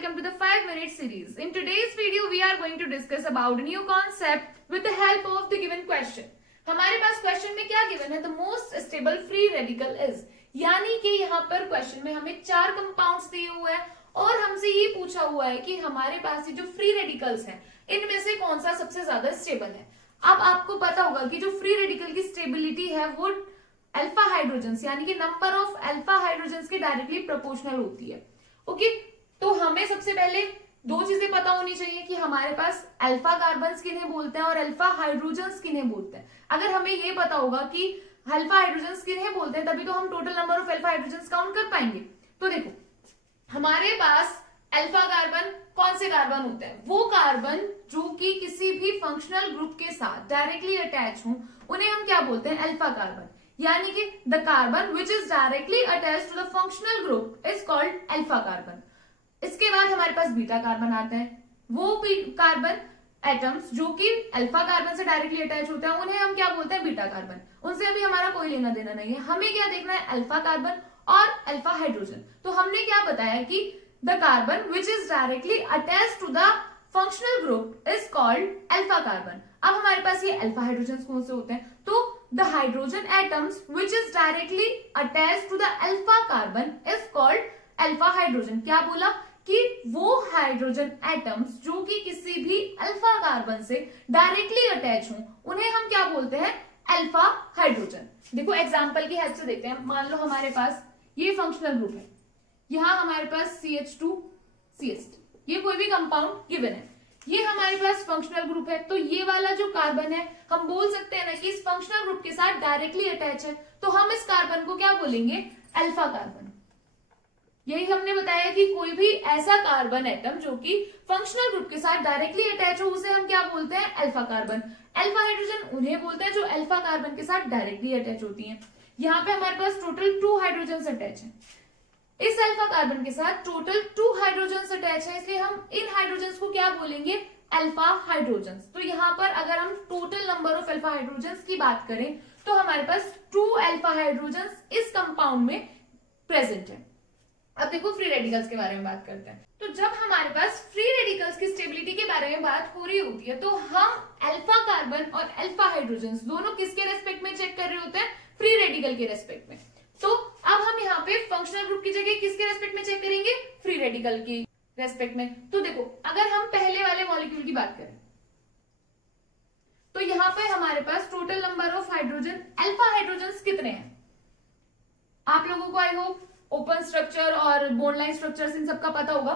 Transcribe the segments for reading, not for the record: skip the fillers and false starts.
welcome to the 5-minute series. In today's video, we are going to discuss about a new concept with the help of the given question. हमारे पास question में क्या given है? The most stable free radical is, यानी कि यहाँ पर question में हमें 4 कंपाउंड्स दिए हुए हैं और हमसे ये पूछा हुआ है कि हमारे पास ये जो फ्री रेडिकल्स हैं इनमें से कौन सा सबसे ज्यादा स्टेबल है। अब आपको पता होगा कि जो फ्री रेडिकल की स्टेबिलिटी है वो अल्फा हाइड्रोजन्स यानी कि नंबर ऑफ अल्फा हाइड्रोजन्स के डायरेक्टली प्रोपोर्शनल होती है। ओके, तो हमें सबसे पहले दो चीजें पता होनी चाहिए कि हमारे पास अल्फा कार्बन्स किन्हें बोलते हैं और अल्फा हाइड्रोजन्स किन्हें बोलते हैं। अगर हमें ये पता होगा कि अल्फा हाइड्रोजन्स किन्हें बोलते हैं तभी तो हम total number of alpha hydrogens count कर पाएंगे। तो देखो, हमारे पास अल्फा कार्बन कौन से कार्बन होते हैं? वो कार्बन जो कि किसी भी फंक्शनल ग्रुप के साथ डायरेक्टली अटैच हो उन्हें हम क्या बोलते हैं? Alpha carbon. यानी कि the carbon which is directly attached to the functional group is called alpha carbon. इसके बाद हमारे पास बीटा कार्बन आते हैं। वो कार्बन एटम्स जो कि अल्फा कार्बन से डायरेक्टली अटैच होते हैं उन्हें हम क्या बोलते हैं? Beta carbon. उनसे अभी हमारा कोई लेना देना नहीं है, हमें क्या देखना है? अल्फा कार्बन और अल्फा हाइड्रोजन। तो हमने क्या बताया कि the carbon which is directly attached to the functional group is called alpha carbon. अब हमारे पास ये अल्फा हाइड्रोजन कौन से होते हैं? तो the hydrogen atoms which is directly attached to the alpha carbon is called alpha hydrogen। क्या बोला कि वो हाइड्रोजन एटम्स जो कि किसी भी अल्फा कार्बन से डायरेक्टली अटैच हों उन्हें हम क्या बोलते हैं? Alpha hydrogen. देखो एग्जांपल की हेल्प से देखते हैं। मान लो हमारे पास ये फंक्शनल ग्रुप है, यहां हमारे पास CH2 CH3 ये कोई भी कंपाउंड गिवन है, ये हमारे पास फंक्शनल ग्रुप है। तो ये वाला जो कार्बन है हम बोल सकते हैं ना कि इस फंक्शनल ग्रुप के साथ डायरेक्टली अटैच है, तो हम इस कार्बन को क्या बोलेंगे? Alpha carbon. यही हमने बताया कि कोई भी ऐसा कार्बन एटम जो कि फंक्शनल ग्रुप के साथ डायरेक्टली अटैच हो उसे हम क्या बोलते हैं? Alpha carbon. अल्फा हाइड्रोजन उन्हें बोलते हैं जो अल्फा कार्बन के साथ डायरेक्टली अटैच होती हैं। यहाँ पे हमारे पास टोटल 2 हाइड्रोजन अटैच है। इस अल्फा कार्बन के साथ टोटल 2 हाइड्रोजन्स अटैच है, इसलिए हम इन हाइड्रोजन्स को क्या बोलेंगे? Alpha hydrogens. तो यहाँ पर अगर हम total number of alpha hydrogens की बात करें तो हमारे पास 2 अल्फा हाइड्रोजन्स इस कंपाउंड में प्रेजेंट है। अब देखो फ्री रेडिकल्स के बारे में बात करते हैं। तो जब हमारे पास फ्री रेडिकल्स की स्टेबिलिटी के बारे में बात हो रही होती है तो हम अल्फा कार्बन और अल्फा हाइड्रोजन्स दोनों किसके रेस्पेक्ट में चेक कर रहे होते हैं? फ्री रेडिकल के रेस्पेक्ट में। तो अब हम यहाँ पे फंक्शनल ग्रुप की जगह किसके रेस्पेक्ट में चेक करेंगे? फ्री रेडिकल की रेस्पेक्ट में। तो देखो, अगर हम पहले वाले मॉलिक्यूल की बात करें तो यहाँ पे हमारे पास total number of hydrogen alpha hydrogens कितने हैं? आप लोगों को आई होप ओपन स्ट्रक्चर और बॉन्ड लाइन स्ट्रक्चर इन सबका पता होगा।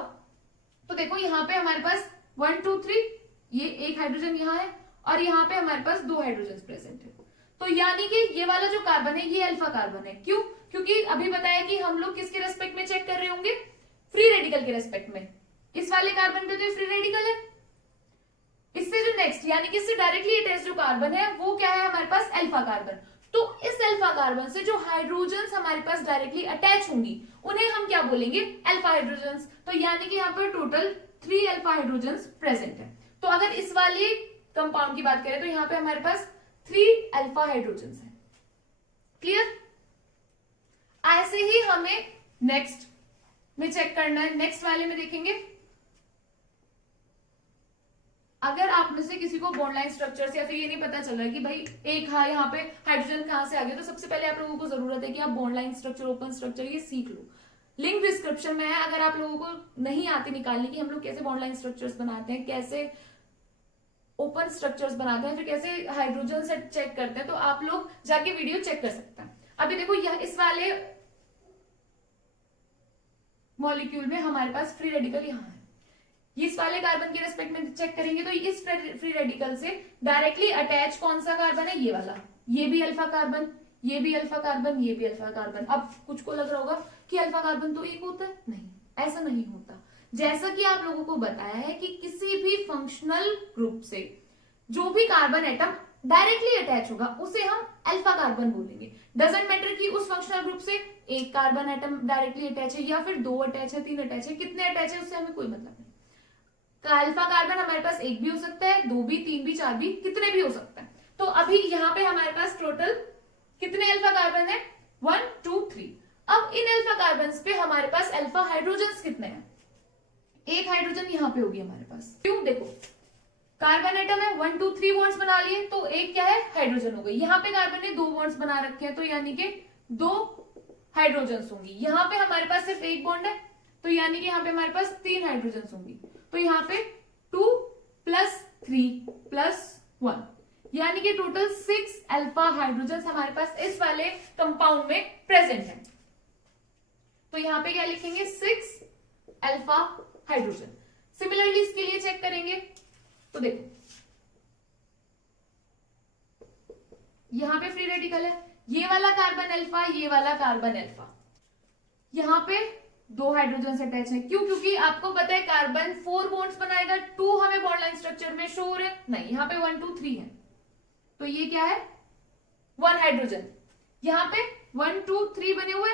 तो देखो यहाँ पे हमारे पास 1 2 3 ये एक हाइड्रोजन यहाँ है और यहाँ पे हमारे पास 2 हाइड्रोजन प्रेजेंट है। तो यानी कि ये वाला जो कार्बन है ये अल्फा कार्बन है। क्यों? क्योंकि अभी बताया कि हम लोग किसके रेस्पेक्ट में चेक कर रहे होंगे? फ्री रेडिकल के रेस्पेक्ट में। इस वाले कार्बन पे तो ये फ्री रेडिकल है। इससे जो नेक्स्ट यानी कि इससे डायरेक्टली अटैच जो कार्बन है वो क्या है? हमारे पास अल्फा कार्बन। तो इस अल्फा कार्बन से जो हाइड्रोजन्स हमारे पास डायरेक्टली अटैच होंगी उन्हें हम क्या बोलेंगे? Alpha hydrogens. तो यानी कि यहाँ पर टोटल 3 अल्फा हाइड्रोजन्स प्रेजेंट है। तो अगर इस वाले कंपाउंड की बात करें तो यहाँ पे हमारे पास 3 अल्फा हाइड्रोजन्स है। क्लियर? ऐसे ही हमें नेक्स्ट में चेक करना है। नेक्स्ट वाले में देखेंगे, अगर आप में से किसी को बॉन्ड लाइन स्ट्रक्चर या फिर ये नहीं पता चल रहा है कि भाई एक यहाँ पे हाइड्रोजन कहां से आ गया, तो सबसे पहले आप लोगों को जरूरत है कि आप bond line structure, open structure ये सीख लो। लिंक डिस्क्रिप्शन में है। अगर आप लोगों को नहीं आती निकालने की हम लोग कैसे बॉन्ड लाइन स्ट्रक्चर्स बनाते हैं, कैसे ओपन स्ट्रक्चर्स बनाते हैं, फिर कैसे हाइड्रोजन से चेक करते हैं, तो आप लोग जाके वीडियो चेक कर सकते हैं। अभी देखो यह इस वाले मॉलिक्यूल में हमारे पास फ्री रेडिकल यहाँ है। इस वाले कार्बन के रेस्पेक्ट में चेक करेंगे तो इस फ्री रेडिकल से डायरेक्टली अटैच कौन सा कार्बन है? ये वाला। ये भी अल्फा कार्बन, ये भी अल्फा कार्बन, ये भी अल्फा कार्बन। अब कुछ को लग रहा होगा कि अल्फा कार्बन तो एक होता है, नहीं, ऐसा नहीं होता। जैसा कि आप लोगों को बताया है कि किसी भी फंक्शनल ग्रुप से जो भी कार्बन एटम डायरेक्टली अटैच होगा उसे हम अल्फा कार्बन बोलेंगे। डजंट मैटर कि उस फंक्शनल ग्रुप से एक कार्बन एटम डायरेक्टली अटैच है या फिर 2 अटैच है, 3 अटैच है, कितने अटैच है उससे हमें कोई मतलब नहीं। अल्फा कार्बन हमारे पास एक भी हो सकता है, 2 भी, 3 भी, 4 भी, कितने भी हो सकता है। तो अभी यहाँ पे हमारे पास टोटल कितने अल्फा कार्बन है? 1 2 3। अब इन अल्फा कार्बन पे हमारे पास अल्फा हाइड्रोजन्स कितने हैं? एक पे होगी हमारे पास। क्यों? देखो कार्बन एटम है, 1 2 3 बॉन्ड्स बना लिए, तो एक क्या है हाइड्रोजन हो गई। यहाँ पे कार्बन ने 2 बॉन्ड्स बना रखे हैं, तो यानी कि 2 हाइड्रोजन होंगी। यहाँ पे हमारे पास सिर्फ एक बॉन्ड है, तो यानी कि यहाँ पे हमारे पास 3 हाइड्रोजन होंगी। तो यहाँ पे 2 + 3 + 1 यानी कि टोटल 6 अल्फा हाइड्रोजन हमारे पास इस वाले कंपाउंड में प्रेजेंट है। तो यहाँ पे क्या लिखेंगे 6 अल्फा हाइड्रोजन। सिमिलरली इसके लिए चेक करेंगे, तो देखो यहां पे फ्री रेडिकल है, ये वाला कार्बन अल्फा, ये वाला कार्बन अल्फा, यहां पे 2 हाइड्रोजन अटैच है। क्यों? क्योंकि आपको पता है कार्बन 4 बॉन्ड्स बनाएगा, 2 हमें बॉन्ड लाइन स्ट्रक्चर में शो हो रहे हैं, नहीं यहाँ पे 1 2 3 है, तो ये क्या है 1 हाइड्रोजन। यहाँ पे 1 2 3 बने हुए,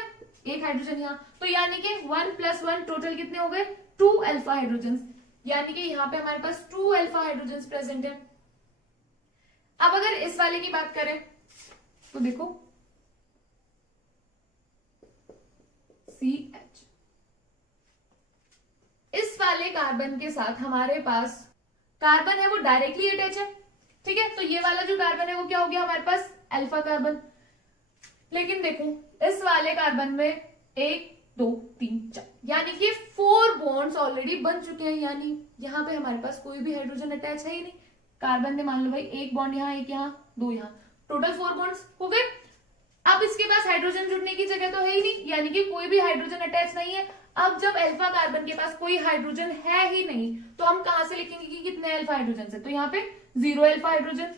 एक हाइड्रोजन यहाँ, तो यानी कि 1 + 1 टोटल कितने हो गए 2 अल्फा हाइड्रोजन, यानी कि यहाँ पे हमारे पास 2 अल्फा हाइड्रोजन प्रेजेंट है। अब अगर इस वाले की बात करें तो देखो CH, इस वाले कार्बन के साथ हमारे पास कार्बन है वो डायरेक्टली अटैच है, ठीक है। तो ये वाला जो कार्बन है वो क्या हो गया हमारे पास अल्फा कार्बन। लेकिन देखो इस वाले कार्बन में 1 2 3 4 यानी कि 4 बॉन्ड्स ऑलरेडी बन चुके हैं, यानी यहाँ पे हमारे पास कोई भी हाइड्रोजन अटैच है ही नहीं। कार्बन ने मान लो भाई 1 बॉन्ड यहाँ, 1 यहाँ, 2 यहाँ, टोटल 4 बॉन्ड्स हो गए। अब इसके पास हाइड्रोजन जुड़ने की जगह तो है ही नहीं, यानी कि कोई भी हाइड्रोजन अटैच नहीं है। अब जब अल्फा कार्बन के पास कोई हाइड्रोजन है ही नहीं, तो हम कहां से लिखेंगे कि कितने अल्फा हाइड्रोजन है, तो यहाँ पे 0 अल्फा हाइड्रोजन,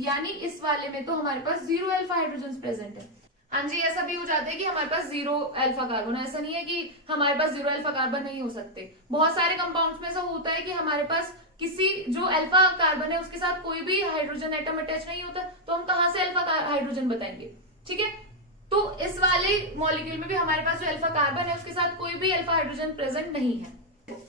यानी इस वाले में तो हमारे पास 0 अल्फा हाइड्रोजन प्रेजेंट है। हाँ जी, ऐसा भी हो जाता है कि हमारे पास 0 अल्फा कार्बन, ऐसा नहीं है कि हमारे पास 0 अल्फा कार्बन नहीं हो सकते। बहुत सारे कंपाउंड्स में ऐसा होता है कि हमारे पास किसी जो अल्फा कार्बन है उसके साथ कोई भी हाइड्रोजन एटम अटैच नहीं होता, तो हम कहां से अल्फा हाइड्रोजन बताएंगे, ठीक है। तो इस वाले मॉलिक्यूल में भी हमारे पास जो अल्फा कार्बन है उसके साथ कोई भी अल्फा हाइड्रोजन प्रेजेंट नहीं है।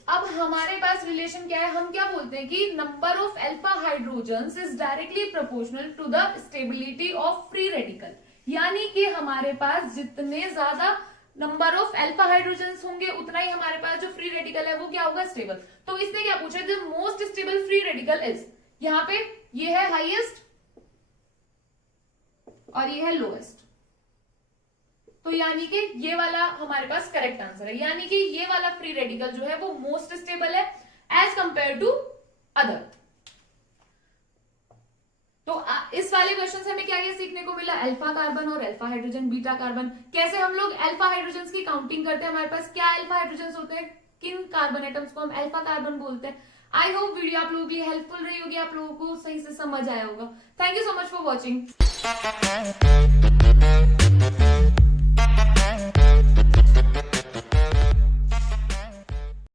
अब हमारे पास रिलेशन क्या है, हम क्या बोलते हैं कि number of alpha hydrogen is directly proportional to the stability of free radical, यानी कि हमारे पास जितने ज्यादा नंबर ऑफ अल्फा हाइड्रोजन होंगे उतना ही हमारे पास जो फ्री रेडिकल है वो क्या होगा स्टेबल। तो इसने क्या पूछा, the most stable free radical is, यहाँ पे ये है हाईएस्ट और ये है लोएस्ट, तो यानी कि ये वाला हमारे पास करेक्ट आंसर है, यानी कि ये वाला फ्री रेडिकल जो है वो मोस्ट स्टेबल है एज कंपेयर टू अदर। तो इस वाले क्वेश्चन से हमें क्या क्या सीखने को मिला, अल्फा कार्बन और अल्फा हाइड्रोजन, बीटा कार्बन, कैसे हम लोग अल्फा हाइड्रोजन की काउंटिंग करते हैं, हमारे पास क्या अल्फा हाइड्रोजन होते हैं, किन कार्बन एटम्स को हम अल्फा कार्बन बोलते हैं। आई होप वीडियो आप लोगों के लिए हेल्पफुल रही होगी, आप लोगों को सही से समझ आया होगा। Thank you so much for watching.